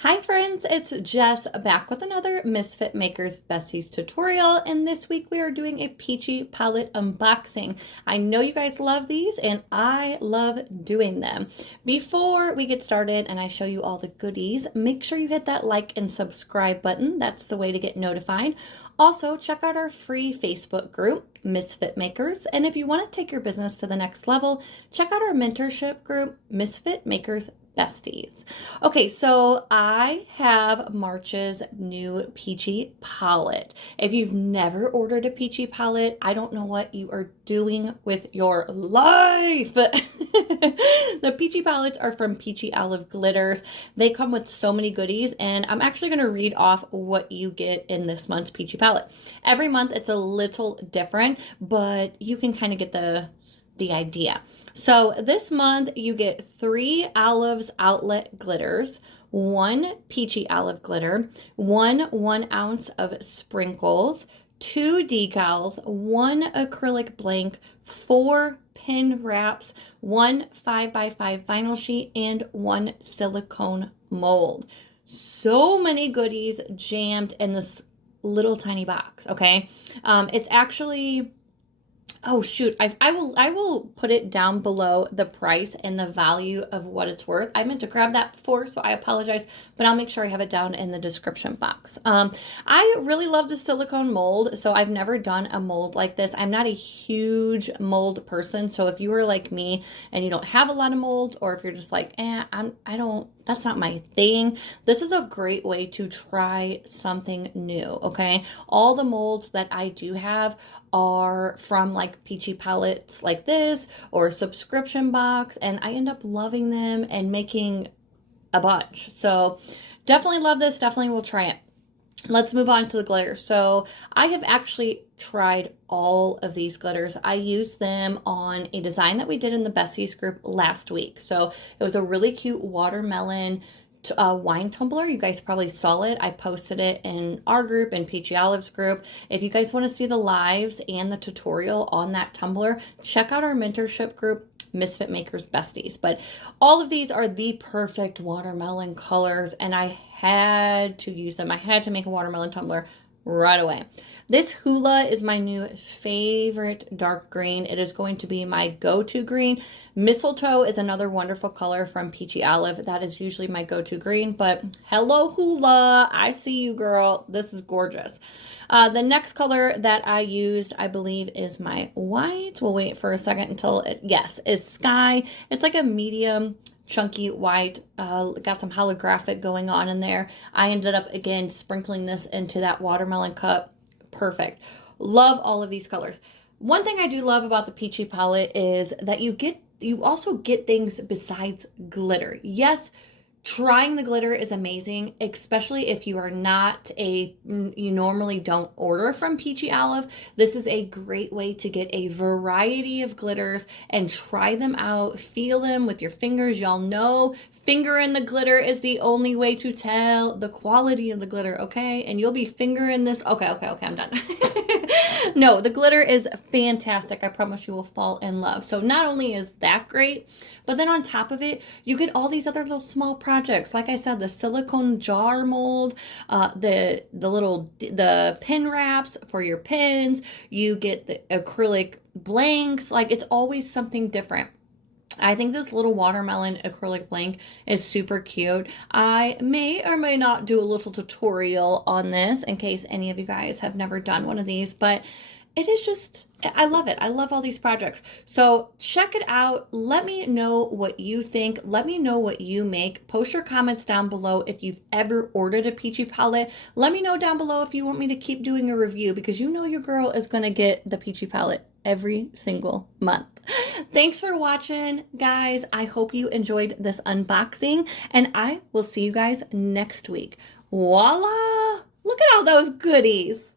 Hi friends, it's Jess back with another Misfit Makers Besties tutorial, and this week we are doing a Peachy palette unboxing. I know you guys love these and I love doing them. Before we get started and I show you all the goodies, make sure you hit that like and subscribe button. That's the way to get notified. Also, check out our free Facebook group, Misfit Makers, and if you want to take your business to the next level, check out our mentorship group, Misfit Makers Besties. Okay, so I have March's new Peachy palette. If you've never ordered a Peachy palette, I don't know what you are doing with your life. The Peachy palettes are from Peachy Olive Glitters. They come with so many goodies, and I'm actually going to read off what you get in this month's Peachy palette. Every month it's a little different, but you can kind of get the idea. So this month you get 3 Olives Outlet glitters, 1 Peachy Olive glitter, 1 ounce of sprinkles, 2 decals, 1 acrylic blank, 4 pin wraps, 1 5x5 vinyl sheet, and 1 silicone mold. So many goodies jammed in this little tiny box, okay? It's actually... Oh shoot, I will put it down below the price and the value of what it's worth. I meant to grab that before, so I apologize, but I'll make sure I have it down in the description box. I really love the silicone mold, so I've never done a mold like this. I'm not a huge mold person, so if you are like me and you don't have a lot of mold, or if you're just like, that's not my thing, this is a great way to try something new, okay? All the molds that I do have are from like Peachy palettes like this or a subscription box, and I end up loving them and making a bunch. So definitely love this, definitely will try it. Let's move on to the glitters. So I have actually tried all of these glitters. I used them on a design that we did in the Besties group last week. So it was a really cute watermelon wine tumbler. You guys probably saw it. I posted it in our group and Peachy Olive's group. If you guys want to see the lives and the tutorial on that tumbler, check out our mentorship group, Misfit Makers Besties. But all of these are the perfect watermelon colors, and I had to use them. I had to make a watermelon tumbler right away. This Hula is my new favorite dark green. It is going to be my go-to green. Mistletoe is another wonderful color from Peachy Olive. That is usually my go-to green, but hello Hula, I see you girl. This is gorgeous. The next color that I used, I believe, is my white. We'll wait for a second until it, yes, is Sky. It's like a medium chunky white, got some holographic going on in there. I ended up again sprinkling this into that watermelon cup. Perfect. Love all of these colors. One thing I do love about the Peachy palette is that you also get things besides glitter. Yes, trying the glitter is amazing, especially if you are not you normally don't order from Peachy Olive. This is a great way to get a variety of glitters and try them out, feel them with your fingers. Y'all know fingering the glitter is the only way to tell the quality of the glitter, okay? And you'll be fingering this. Okay, I'm done. No, the glitter is fantastic. I promise you will fall in love. So not only is that great, but then on top of it, you get all these other little small projects. Like I said, the silicone jar mold, the pin wraps for your pins. You get the acrylic blanks. Like, it's always something different. I think this little watermelon acrylic blank is super cute. I may or may not do a little tutorial on this in case any of you guys have never done one of these, but it is just, I love it. I love all these projects. So check it out. Let me know what you think. Let me know what you make. Post your comments down below if you've ever ordered a Peachy palette. Let me know down below if you want me to keep doing a review, because you know your girl is going to get the Peachy palette every single month. Thanks for watching, guys. I hope you enjoyed this unboxing, and I will see you guys next week. Voila! Look at all those goodies.